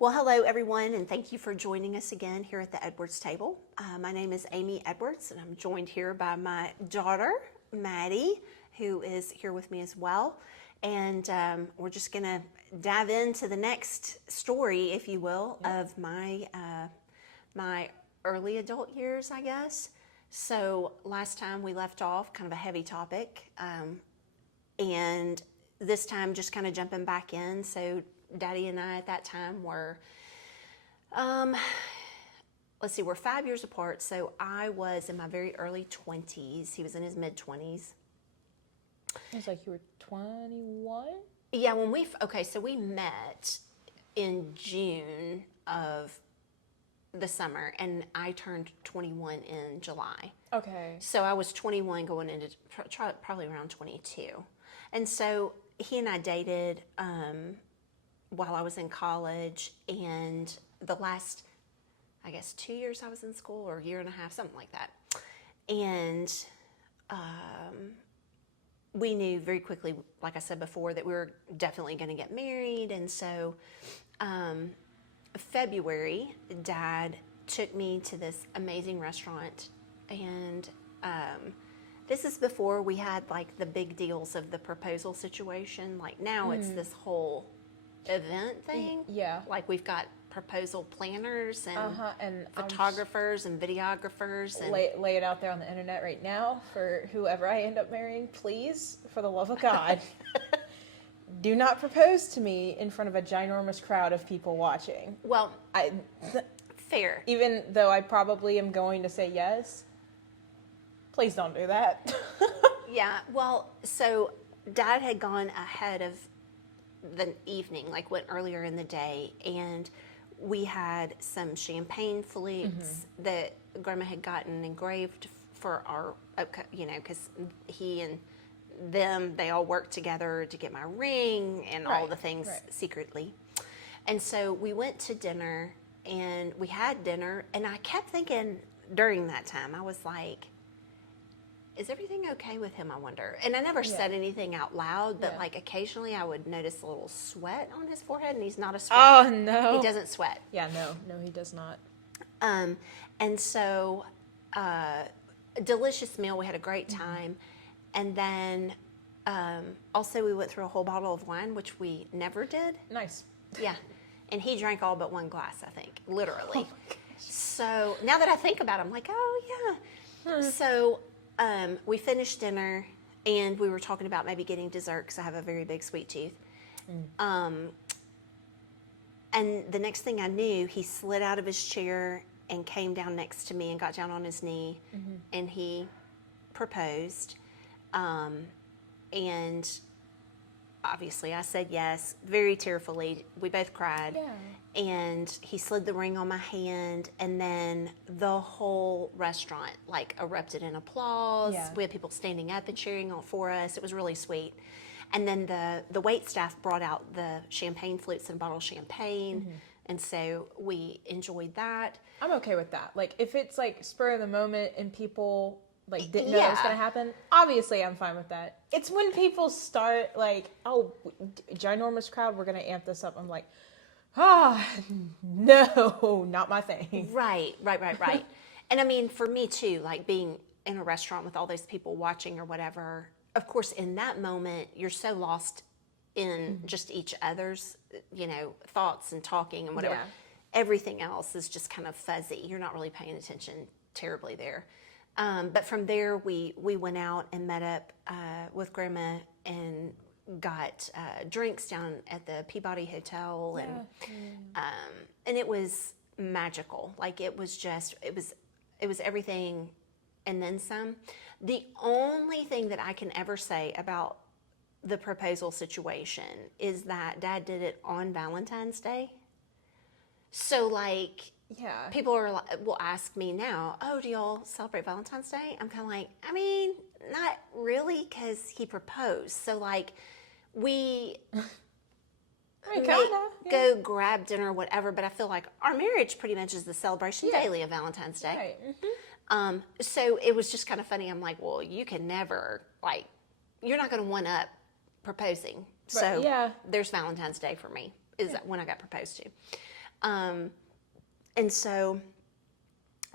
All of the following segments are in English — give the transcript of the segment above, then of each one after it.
Well, hello everyone, and thank you for joining us again here at the Edwards table. My name is Amy Edwards, and I'm joined here by my daughter, Maddie, who is here with me as well. And we're just going to dive into the next story, if you will, of my early adult years, I guess. So last time we left off, kind of a heavy topic, and this time just kind of jumping back in. So Daddy and I at that time were, we're 5 years apart. So I was in my very early 20s. He was in his mid 20s. It's like you were 21? Yeah, so we met in June of the summer, and I turned 21 in July. Okay. So I was 21 going into probably around 22. And so he and I dated while I was in college, and the last, I guess, 2 years I was in school, or a year and a half, something like that. And we knew very quickly, like I said before, that we were definitely going to get married. And so February, Dad took me to this amazing restaurant, and this is before we had like the big deals of the proposal situation. Like now it's this whole event thing. Yeah. Like we've got proposal planners and and photographers and videographers. And lay it out there on the internet right now for whoever I end up marrying. Please, for the love of God, do not propose to me in front of a ginormous crowd of people watching. Well, fair. Even though I probably am going to say yes, please don't do that. Yeah, well, so Dad had gone ahead of the evening, like went earlier in the day, and we had some champagne flutes that Grandma had gotten engraved for our, because he and them, they all worked together to get my ring and all the things secretly. And so we went to dinner, and we had dinner, and I kept thinking during that time, I was like, is everything okay with him, I wonder? And I never said anything out loud, but like occasionally I would notice a little sweat on his forehead, and he's not a sweat. Oh, no. He doesn't sweat. Yeah, no, he does not. And so, delicious meal. We had a great time. And then also we went through a whole bottle of wine, which we never did. Nice. Yeah. And he drank all but one glass, I think, literally. Oh, so now that I think about it, I'm like, oh, yeah. So we finished dinner, and we were talking about maybe getting dessert because I have a very big sweet tooth. And the next thing I knew, he slid out of his chair and came down next to me and got down on his knee, and he proposed. And obviously I said yes, very tearfully. We both cried. Yeah. And he slid the ring on my hand, and then the whole restaurant like erupted in applause. Yeah. We had people standing up and cheering for us. It was really sweet. And then the wait staff brought out the champagne flutes and a bottle of champagne, and so we enjoyed that. I'm okay with that. Like, if it's like spur of the moment and people like didn't know it was going to happen, obviously I'm fine with that. It's when people start like, oh, ginormous crowd, we're going to amp this up. I'm like, no, not my thing. Right. And I mean, for me too, like being in a restaurant with all those people watching or whatever, of course, in that moment, you're so lost in just each other's, thoughts and talking and whatever. Yeah. Everything else is just kind of fuzzy. You're not really paying attention terribly there. But from there, we went out and met up with Grandma and got drinks down at the Peabody Hotel, and it was magical. Like it was everything and then some. The only thing that I can ever say about the proposal situation is that Dad did it on Valentine's Day. So like, people will ask me now, oh, do y'all celebrate Valentine's Day? I'm kind of like, I mean, not really, because he proposed. So like, we go grab dinner or whatever, but I feel like our marriage pretty much is the celebration daily of Valentine's Day. Right. So it was just kind of funny. I'm like, well, you can never, like, you're not going to one up proposing. So yeah. there's Valentine's Day for me, is that when I got proposed to. And so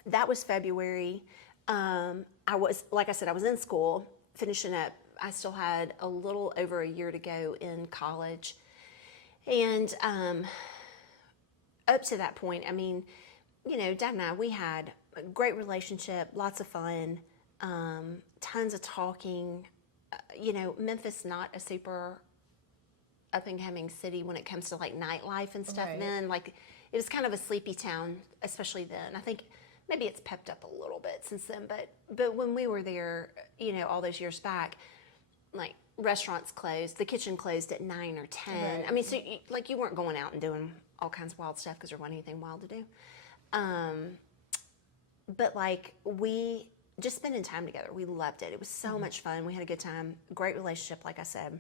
that was February. I was, like I said, I was in school, finishing up. I still had a little over a year to go in college. And up to that point, I mean, you know, Dad and I, we had a great relationship, lots of fun, tons of talking. You know, Memphis, not a super up and coming city when it comes to like nightlife and stuff. Right. Then, like, it was kind of a sleepy town, especially then. I think maybe it's pepped up a little bit since then, but when we were there, you know, all those years back, like, restaurants closed, the kitchen closed at 9 or 10. Right. I mean, so like, you weren't going out and doing all kinds of wild stuff because there wasn't anything wild to do. But like, we just spending time together, we loved it. It was so much fun. We had a good time, great relationship, like I said.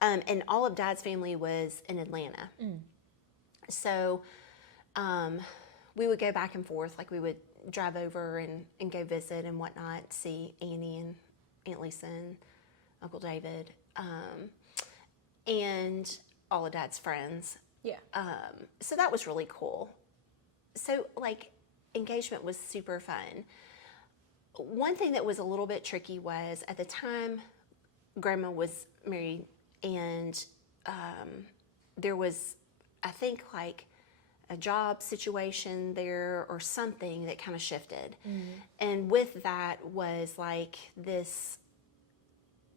And all of Dad's family was in Atlanta. So we would go back and forth, like we would drive over and go visit and whatnot, see Annie and Aunt Lisa and Uncle David, and all of Dad's friends. Yeah. So that was really cool. So, like, engagement was super fun. One thing that was a little bit tricky was, at the time, Grandma was married, and there was, I think, like, a job situation there or something that kind of shifted. And with that was, like, this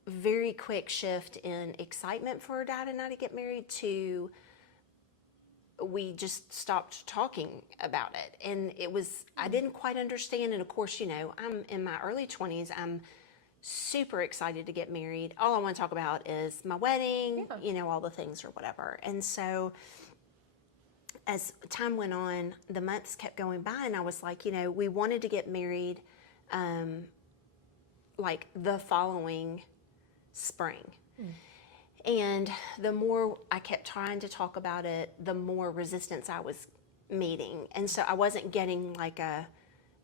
very quick shift in excitement for Dad and I to get married to we just stopped talking about it. And it was, I didn't quite understand. And of course, you know, I'm in my early 20s. I'm super excited to get married. All I want to talk about is my wedding, you know, all the things or whatever. And so as time went on, the months kept going by, and I was like, you know, we wanted to get married like the following spring. And the more I kept trying to talk about it, the more resistance I was meeting. And so I wasn't getting like a,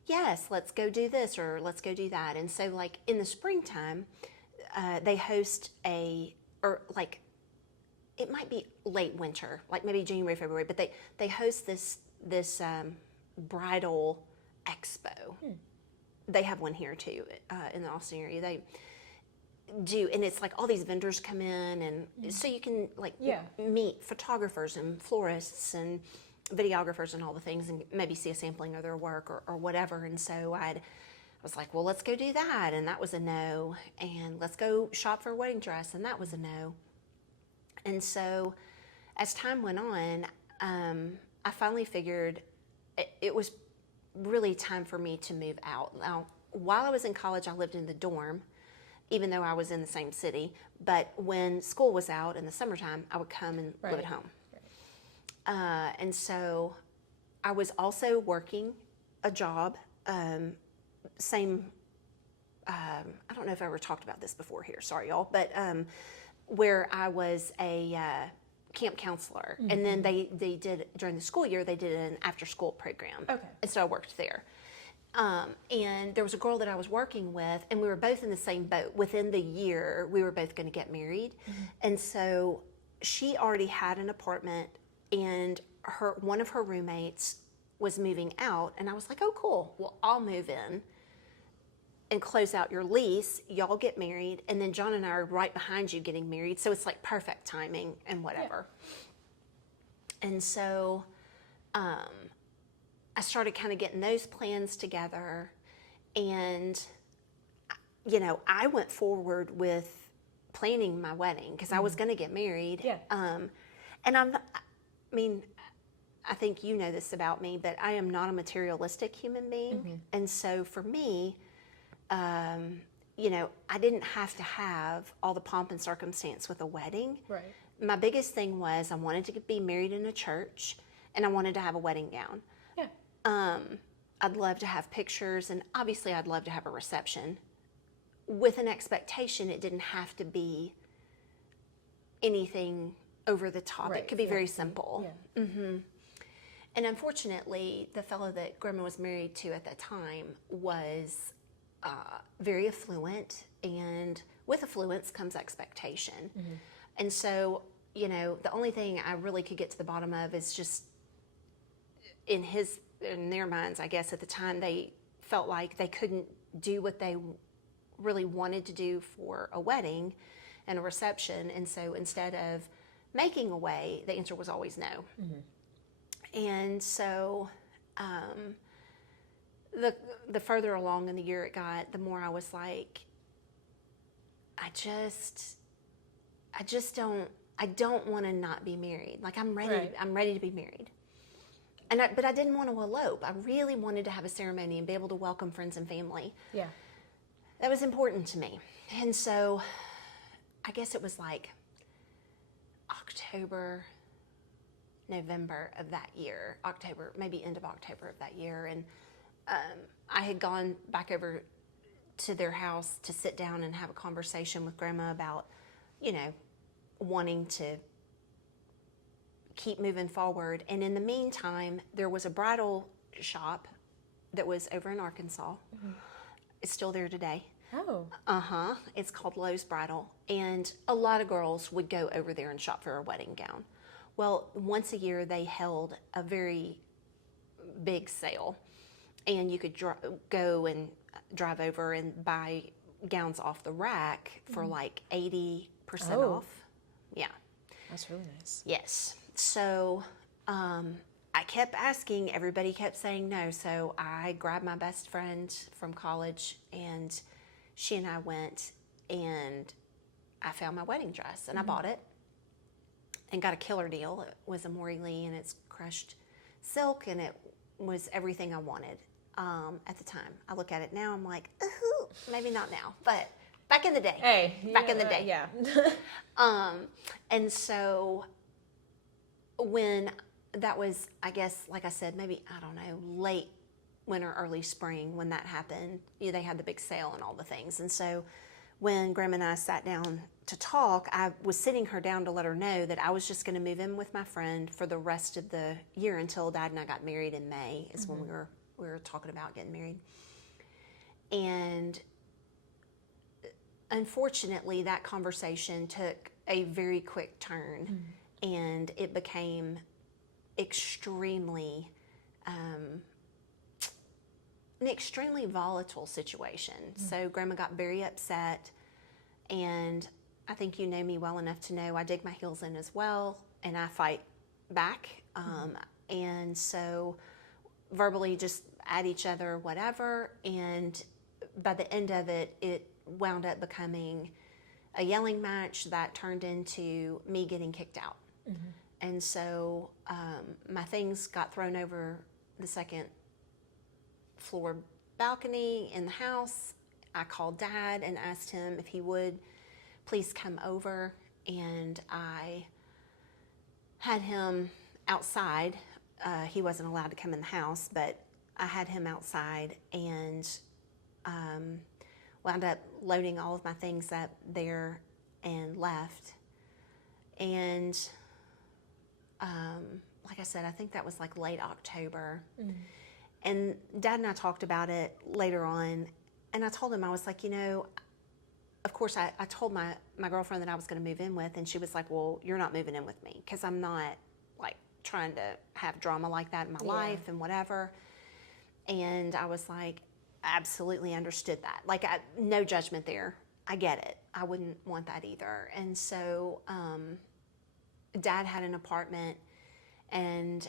yes, let's go do this or let's go do that. And so, like, in the springtime, they host or like, it might be late winter, like maybe January, February, but they host this bridal expo. They have one here too, in the Austin area. They do, and it's like all these vendors come in, and so you can like meet photographers and florists and videographers and all the things, and maybe see a sampling of their work or whatever. And so I was like, well, let's go do that, and that was a no. And let's go shop for a wedding dress, and that was a no. And so as time went on, I finally figured it was really time for me to move out. Now, while I was in college, I lived in the dorm, even though I was in the same city. But when school was out in the summertime, I would come and live at home. And so I was also working a job, same, I don't know if I ever talked about this before here, sorry y'all, but where I was a camp counselor. And then they did, during the school year, they did an after-school program. And so I worked there. And there was a girl that I was working with, and we were both in the same boat. Within the year, we were both going to get married. And so she already had an apartment, and one of her roommates was moving out. And I was like, oh, cool. Well, I'll move in and close out your lease. Y'all get married, and then John and I are right behind you getting married. So it's like perfect timing and whatever. And so I started kind of getting those plans together, and, you know, I went forward with planning my wedding because I was going to get married. And I think you know this about me, but I am not a materialistic human being. And so for me, you know, I didn't have to have all the pomp and circumstance with a wedding. My biggest thing was I wanted to be married in a church, and I wanted to have a wedding gown. I'd love to have pictures, and obviously I'd love to have a reception with an expectation it didn't have to be anything over the top. It could be very simple. And unfortunately, the fellow that Grandma was married to at that time was very affluent, and with affluence comes expectation. And so, the only thing I really could get to the bottom of is just in their minds, I guess at the time, they felt like they couldn't do what they really wanted to do for a wedding and a reception. And so instead of making a way, the answer was always no. And so the further along in the year it got, the more I was like, I don't want to not be married. Like I'm ready. Right. I'm ready to be married. But I didn't want to elope. I really wanted to have a ceremony and be able to welcome friends and family. Yeah. That was important to me. And so I guess it was like October, November of that year, maybe end of October of that year. And I had gone back over to their house to sit down and have a conversation with Grandma about, wanting to keep moving forward. And in the meantime, there was a bridal shop that was over in Arkansas. It's still there today. Oh. It's called Lowe's Bridal. And a lot of girls would go over there and shop for a wedding gown. Well, once a year they held a very big sale. And you could go and drive over and buy gowns off the rack for like 80% off. Yeah. That's really nice. Yes. So I kept asking. Everybody kept saying no. So I grabbed my best friend from college, and she and I went, and I found my wedding dress, and I bought it and got a killer deal. It was a Maury Lee, and it's crushed silk, and it was everything I wanted at the time. I look at it now, I'm like, ooh, maybe not now, but back in the day. Hey. Back in the day. Yeah. And so when that was, I guess, like I said, maybe, I don't know, late winter, early spring when that happened, they had the big sale and all the things. And so when Grandma and I sat down to talk, I was sitting her down to let her know that I was just going to move in with my friend for the rest of the year until Dad and I got married in May is when we were talking about getting married. And unfortunately, that conversation took a very quick turn, and it became extremely, an extremely volatile situation. So Grandma got very upset, and I think you know me well enough to know I dig my heels in as well, and I fight back. And so verbally just at each other, whatever, and by the end of it, it wound up becoming a yelling match that turned into me getting kicked out. And so my things got thrown over the second floor balcony in the house. I called Dad and asked him if he would please come over, and I had him outside. He wasn't allowed to come in the house, but I had him outside, and wound up loading all of my things up there and left. And like I said, I think that was like late October. And Dad and I talked about it later on, and I told him, I was like, of course I told my girlfriend that I was going to move in with, and she was like, well, you're not moving in with me because I'm not like trying to have drama like that in my life and whatever. And I was like, absolutely understood that. Like, no judgment there. I get it. I wouldn't want that either. And so Dad had an apartment, and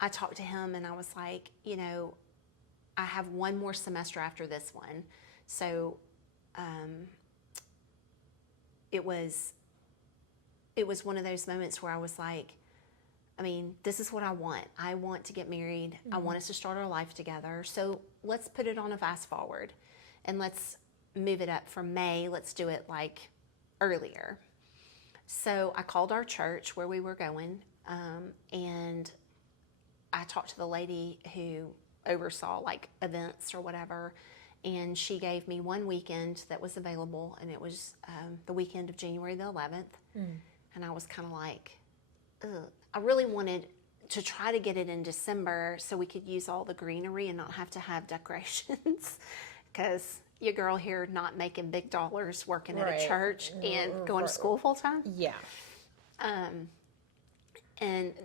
I talked to him, and I was like, I have one more semester after this one. So it was one of those moments where I was like, this is what I want. I want to get married. I want us to start our life together. So let's put it on a fast forward, and let's move it up from May. Let's do it like earlier. So I called our church where we were going, and I talked to the lady who oversaw like events or whatever, and she gave me one weekend that was available, and it was the weekend of January the 11th. And I was kind of like, ugh. I really wanted to try to get it in December so we could use all the greenery and not have to have decorations, because your girl here not making big dollars working at Right. a church and going to school full time. Yeah.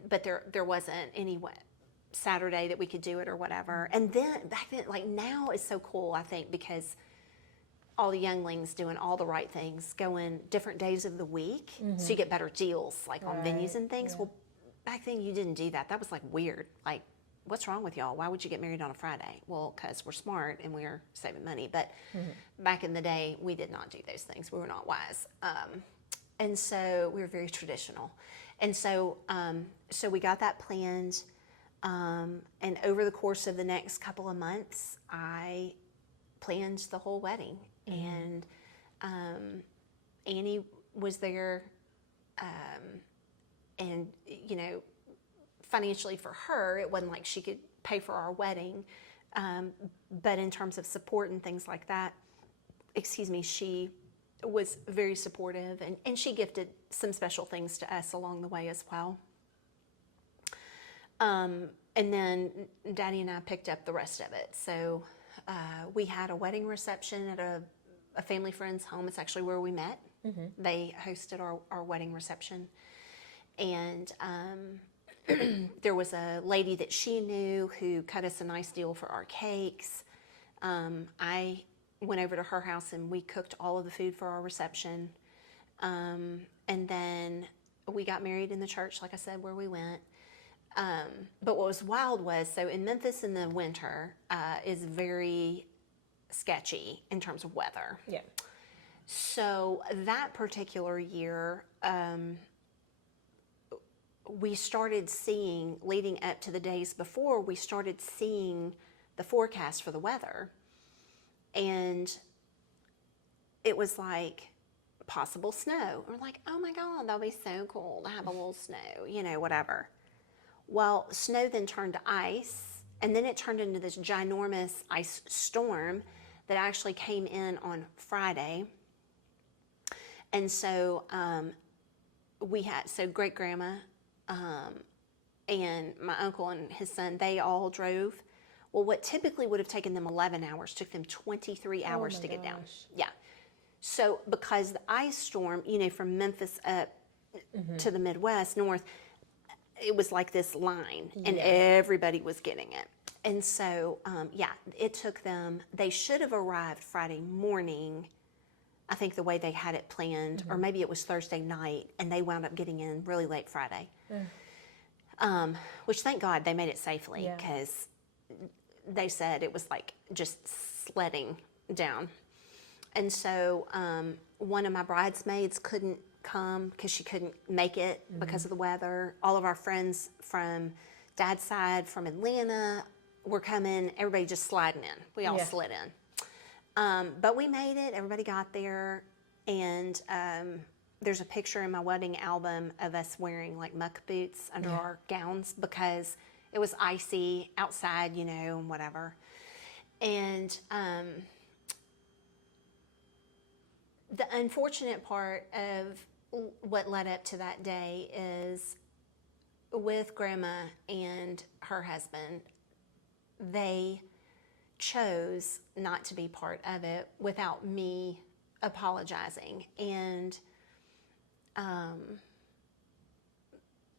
But there wasn't any Saturday that we could do it or whatever. And then back then, like now is so cool, I think, because all the younglings doing all the right things, going different days of the week, so you get better deals like on venues and things. Well, back then you didn't do that. That was like weird. Like, what's wrong with y'all? Why would you get married on a Friday? Well, because we're smart and we're saving money. But back in the day, we did not do those things. We were not wise. And so we were very traditional. And so, so we got that planned. And over the course of the next couple of months, I planned the whole wedding. And Annie was there. And, you know, financially for her, it wasn't like she could pay for our wedding. But in terms of support and things like that, she was very supportive, and she gifted some special things to us along the way as well. And then Daddy and I picked up the rest of it. So we had a wedding reception at a family friend's home. It's actually where we met. They hosted our wedding reception. And there was a lady that she knew who cut us a nice deal for our cakes. I went over to her house and we cooked all of the food for our reception. And then we got married in the church, like I said, where we went. But what was wild was, so in Memphis in the winter is very sketchy in terms of weather. Yeah. So that particular year, we started seeing, leading up to the days before, we started seeing the forecast for the weather. And it was like possible snow. We're like, oh my God, that'll be so cool to have a little snow, you know, whatever. Well, snow then turned to ice, and then it turned into this ginormous ice storm that actually came in on Friday. And so great grandma and my uncle and his son, they all drove. Well, what typically would have taken them 11 hours took them 23 hours to get down. Yeah. So because the ice storm, you know, from Memphis up to the Midwest, north, it was like this line, and everybody was getting it. And so, it took them, they should have arrived Friday morning, I think the way they had it planned, or maybe it was Thursday night, and they wound up getting in really late Friday. Which thank God they made it safely, because they said it was like just sledding down. And so one of my bridesmaids couldn't come because she couldn't make it because of the weather. All of our friends from Dad's side from Atlanta were coming. Everybody just sliding in. We all slid in. But we made it. Everybody got there. And there's a picture in my wedding album of us wearing like muck boots under our gowns because it was icy outside, you know, and whatever. And the unfortunate part of what led up to that day is with Grandma and her husband, they chose not to be part of it without me apologizing. And,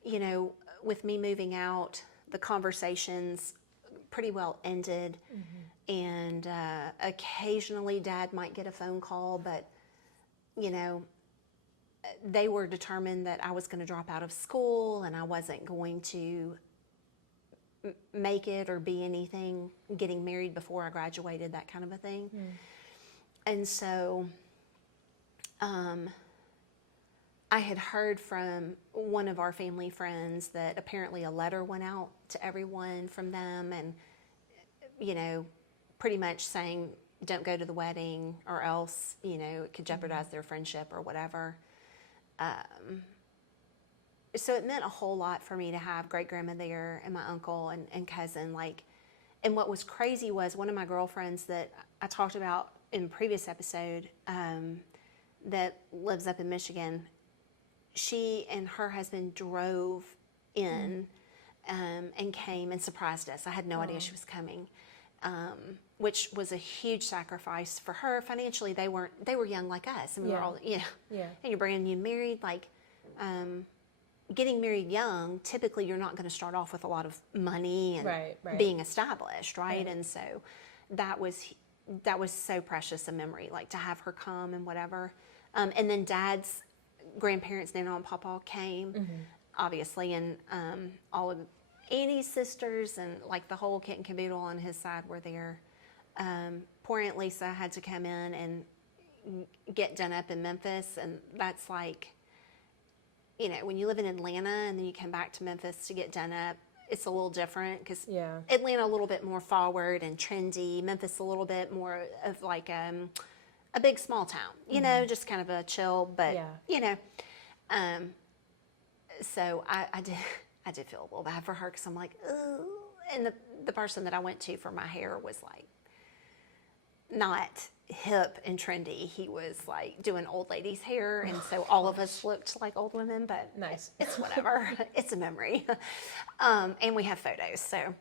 you know, with me moving out, the conversations pretty well ended. And occasionally Dad might get a phone call, but, you know, they were determined that I was going to drop out of school and I wasn't going to make it or be anything getting married before I graduated, that kind of a thing. And so I had heard from one of our family friends that apparently a letter went out to everyone from them, and, you know, pretty much saying don't go to the wedding or else, you know, it could jeopardize their friendship or whatever. So it meant a whole lot for me to have great grandma there and my uncle and cousin. Like, and what was crazy was one of my girlfriends that I talked about in a previous episode that lives up in Michigan, she and her husband drove in and came and surprised us. I had no idea she was coming. which was a huge sacrifice for her financially. They were young like us, and we were all, and you're brand new married. Like, getting married young, typically you're not going to start off with a lot of money and being established, right? And so that was so precious a memory, like to have her come and whatever. And then Dad's grandparents, Nana and Papa, came, obviously, and all of Annie's sisters and like the whole kit and caboodle on his side were there. Poor Aunt Lisa had to come in and get done up in Memphis, and that's like, when you live in Atlanta and then you come back to Memphis to get done up, it's a little different because Atlanta a little bit more forward and trendy. Memphis a little bit more of like a big small town, just kind of a chill, but so I did feel a little bad for her because I'm like, ooh. And the person that I went to for my hair was like not hip and trendy. He was like doing old ladies' hair, and so all of us looked like old women, but nice. It's whatever. It's a memory. And we have photos, so.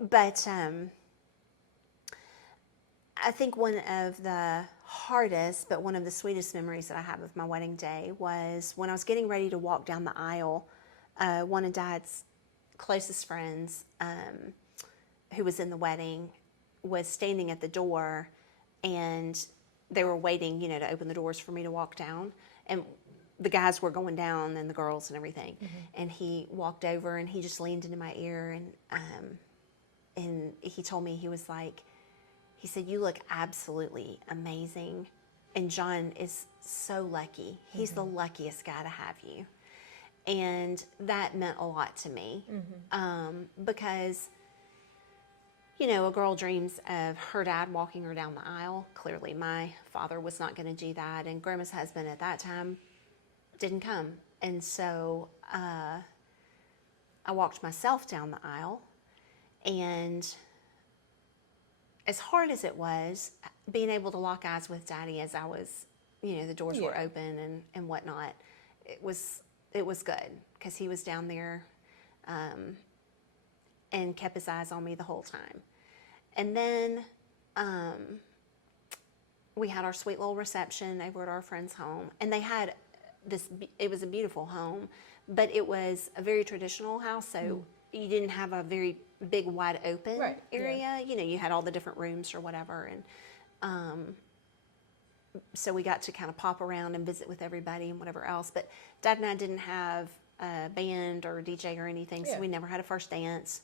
But I think one of the hardest, but one of the sweetest memories that I have of my wedding day was when I was getting ready to walk down the aisle. One of Dad's closest friends, who was in the wedding, was standing at the door, and they were waiting, to open the doors for me to walk down. And the guys were going down, and the girls and everything. And he walked over, and he just leaned into my ear, and he told me, he said, "You look absolutely amazing, and John is so lucky. He's the luckiest guy to have you." And that meant a lot to me, because, a girl dreams of her dad walking her down the aisle. Clearly, my father was not going to do that, and Grandma's husband at that time didn't come. And so I walked myself down the aisle, and as hard as it was, being able to lock eyes with Daddy as I was, the doors were open and whatnot, it was good because he was down there and kept his eyes on me the whole time. And then we had our sweet little reception over at our friend's home, and they had it was a beautiful home, but it was a very traditional house, so you didn't have a very big wide open area. You had all the different rooms or whatever, and so we got to kind of pop around and visit with everybody and whatever else. But Dad and I didn't have a band or a DJ or anything, so we never had a first dance.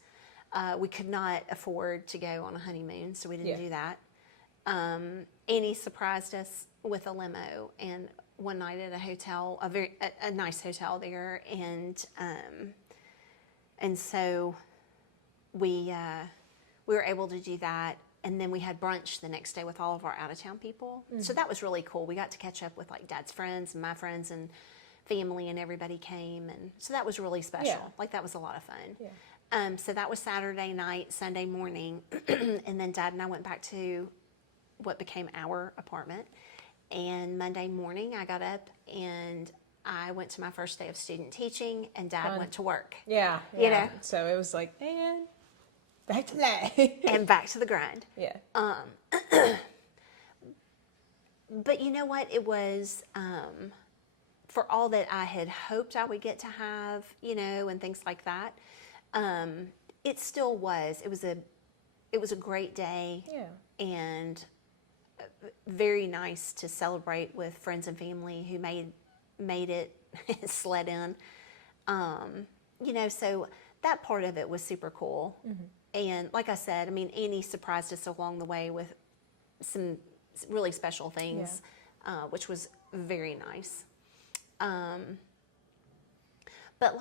We could not afford to go on a honeymoon, so we didn't do that. Annie surprised us with a limo, and one night at a hotel, a nice hotel there, and so we were able to do that. And then we had brunch the next day with all of our out-of-town people. So that was really cool. We got to catch up with like Dad's friends and my friends and family, and everybody came. And so that was really special. Yeah. Like, that was a lot of fun. Yeah. So that was Saturday night, Sunday morning. And then Dad and I went back to what became our apartment. And Monday morning I got up and I went to my first day of student teaching, and Dad went to work. Yeah. So it was like, and back to that. And back to the grind. Yeah. But you know what? It was, for all that I had hoped I would get to have, and things like that, it still was. It was a great day. Yeah. And very nice to celebrate with friends and family who made it, sled in. So that part of it was super cool. And like I said, Annie surprised us along the way with some really special things, which was very nice. But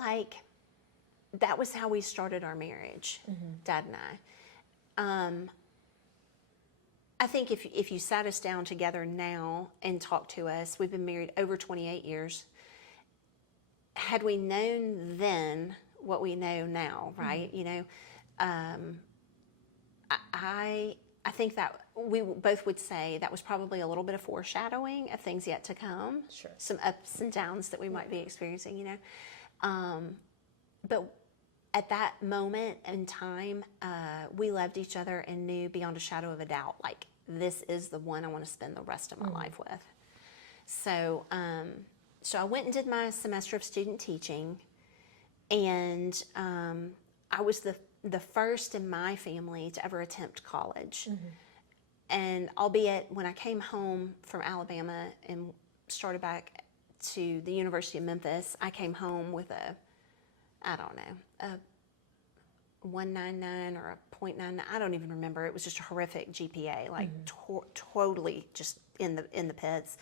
that was how we started our marriage, Dad and I. I think if you sat us down together now and talked to us, we've been married over 28 years. Had we known then what we know now, right? I think that we both would say that was probably a little bit of foreshadowing of things yet to come. Sure. Some ups and downs that we might be experiencing, But at that moment in time, we loved each other and knew beyond a shadow of a doubt, like, this is the one I want to spend the rest of my life with. So, so I went and did my semester of student teaching, and I was the first in my family to ever attempt college. And albeit when I came home from Alabama and started back to the University of Memphis, I came home with a 199 or a 0.99. I don't even remember. It was just a horrific GPA, like totally just in the pits.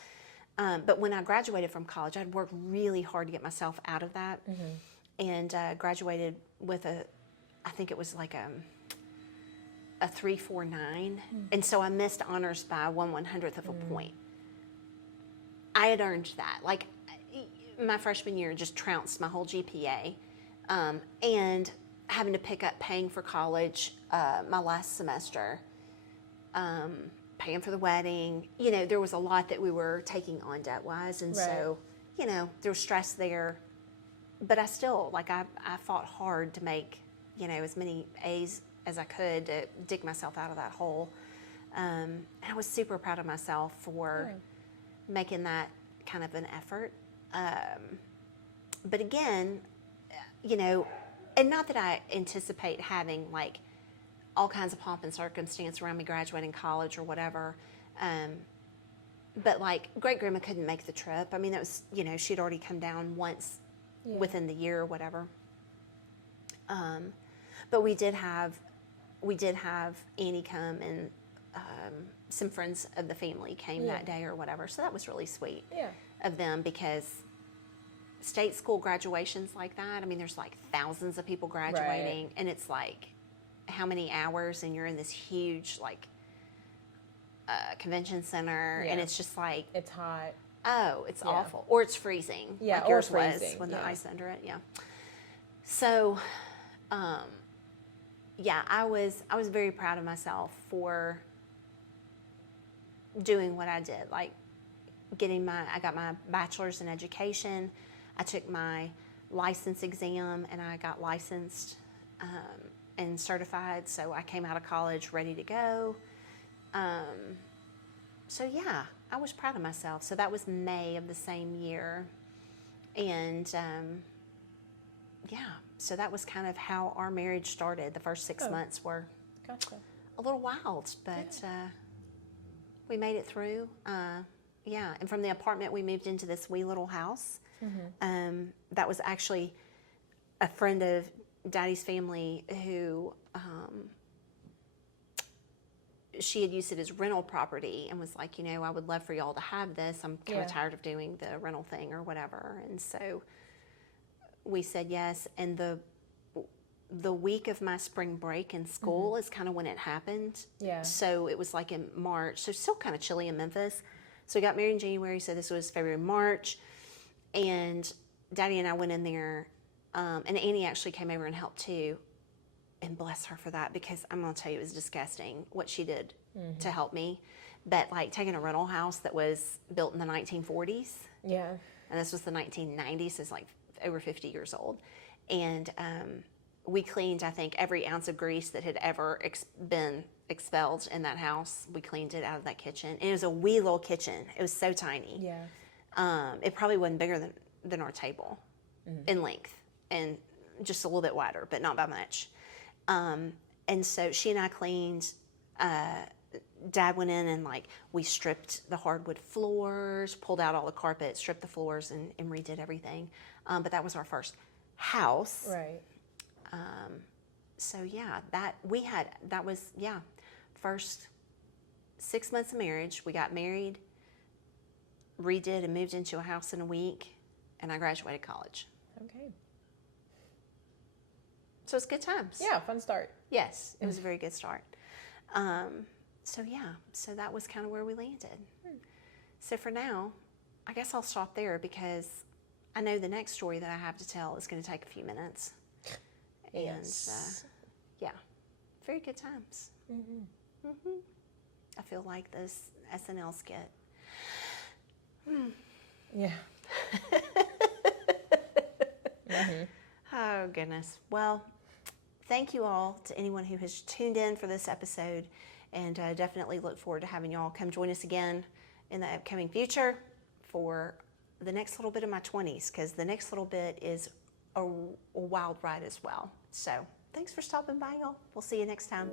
But when I graduated from college, I'd worked really hard to get myself out of that, and graduated with I think it was like a 349, and so I missed honors by 1/100th of a point. I had earned that. Like, my freshman year just trounced my whole GPA, and having to pick up paying for college my last semester, paying for the wedding. You know, there was a lot that we were taking on debt-wise, and so, you know, there was stress there. But I still, like, I fought hard to make, you know, as many A's as I could to dig myself out of that hole. And I was super proud of myself for making that kind of an effort. But again, you know, and not that I anticipate having like all kinds of pomp and circumstance around me graduating college or whatever. But like great grandma couldn't make the trip. I mean, that was, you know, she'd already come down once within the year or whatever. But we did have Annie come, and some friends of the family came that day or whatever. So that was really sweet of them, because state school graduations like that, I mean, there's like thousands of people graduating, and it's like how many hours, and you're in this huge like convention center, and it's just like, it's hot. Oh, it's awful. Or it's freezing. Yeah, like or yours freezing. was, with the ice under it. Yeah. So, yeah, I was very proud of myself for doing what I did. Like I got my bachelor's in education. I took my license exam, and I got licensed and certified. So I came out of college ready to go. So yeah, I was proud of myself. So that was May of the same year. And yeah, so that was kind of how our marriage started. The first 6 months were a little wild, but we made it through. Yeah, and from the apartment, we moved into this wee little house. That was actually a friend of Daddy's family who she had used it as rental property and was like, you know, I would love for y'all to have this. I'm kind of tired of doing the rental thing or whatever. And so we said yes. And the week of my spring break in school is kind of when it happened. Yeah. So it was like in March. So still kind of chilly in Memphis. So we got married in January. So this was February, March. And Daddy and I went in there. And Annie actually came over and helped too. And bless her for that, because I'm going to tell you, it was disgusting what she did to help me. But like taking a rental house that was built in the 1940s. Yeah. And this was the 1990s, so it's like over 50 years old. And we cleaned, I think, every ounce of grease that had ever been expelled in that house. We cleaned it out of that kitchen. And it was a wee little kitchen. It was so tiny. Yeah. It probably wasn't bigger than our table in length, and just a little bit wider, but not by much. And so she and I cleaned. Dad went in and like we stripped the hardwood floors, pulled out all the carpet, stripped the floors, and redid everything. But that was our first house. Right. So yeah, that was first 6 months of marriage. We got married, redid and moved into a house in a week, and I graduated college. Okay. So it's good times. Yeah, fun start. Yes, it was a very good start. So yeah, so that was kind of where we landed. So for now, I guess I'll stop there, because I know the next story that I have to tell is going to take a few minutes. Yes. And yeah, very good times. I feel like this SNL skit. Yeah. Oh, goodness. Well, thank you all to anyone who has tuned in for this episode, and definitely look forward to having y'all come join us again in the upcoming future for the next little bit of my 20s, because the next little bit is a wild ride as well. So thanks for stopping by, y'all. We'll see you next time.